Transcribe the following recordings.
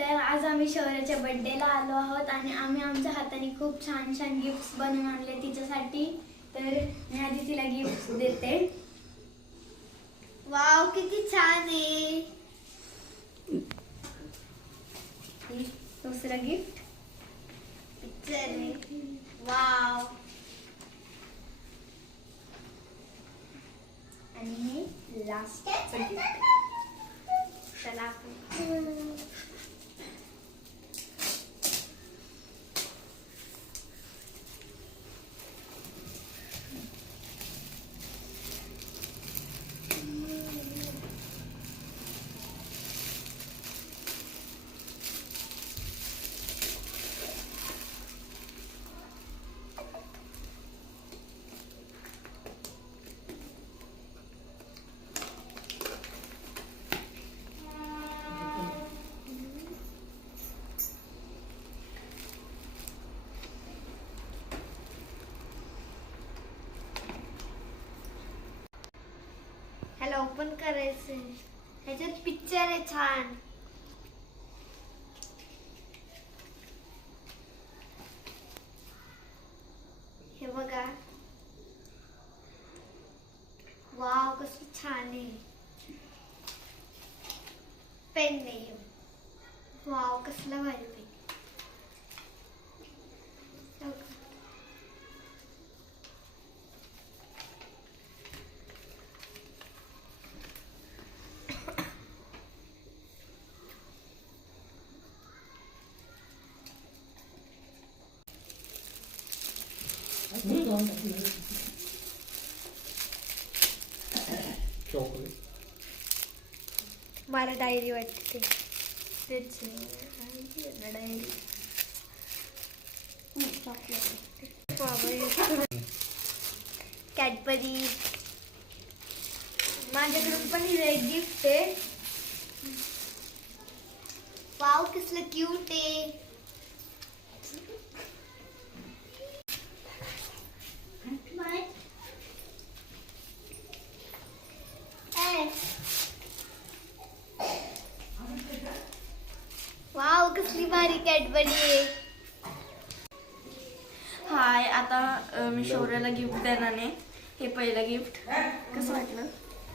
तर आज आम्ही शौर्याच्या बर्थडेला आलो आहोत आणि आम्ही आमच्या हाताने खूप छान छान गिफ्ट्स बनवून आणले तिच्यासाठी. तर मी आधी तिला गिफ्ट देते. वाव किती छान आहे. दुसरं गिफ्ट पिक्चर आहे. वाव. आणि हे लास्ट गिफ्ट. चला आपण ह्याला ओपन करायचंय. ह्याच्यात पिक्चर आहे छान. हे बघा. वाव कसं छान आहे. पेन नाही. वाव कसला भारी पेन. चॉकलेट. मला डायरी वाटते. तेच डायरी. कॅडबरी. माझ्याकडून पण एक गिफ्ट आहे. वाव कसलं क्यूट आहे. वाव कसली भारी कॅडबरी आहे. हाय, आता मी शौर्याला गिफ्ट देणार आहे. हे पहिलं गिफ्ट कसं वाटलं?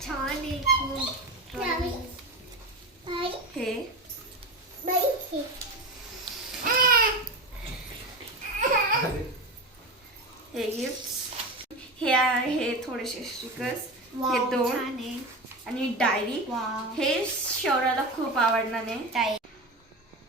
छान आहे खूप. हे हे गिफ्ट. हे थोडेसे स्टिकर्स. हे वाव दोन छान आहे. आणि डायरी. वाव हे शौर्याला खूप आवडणार आहे. डायरी.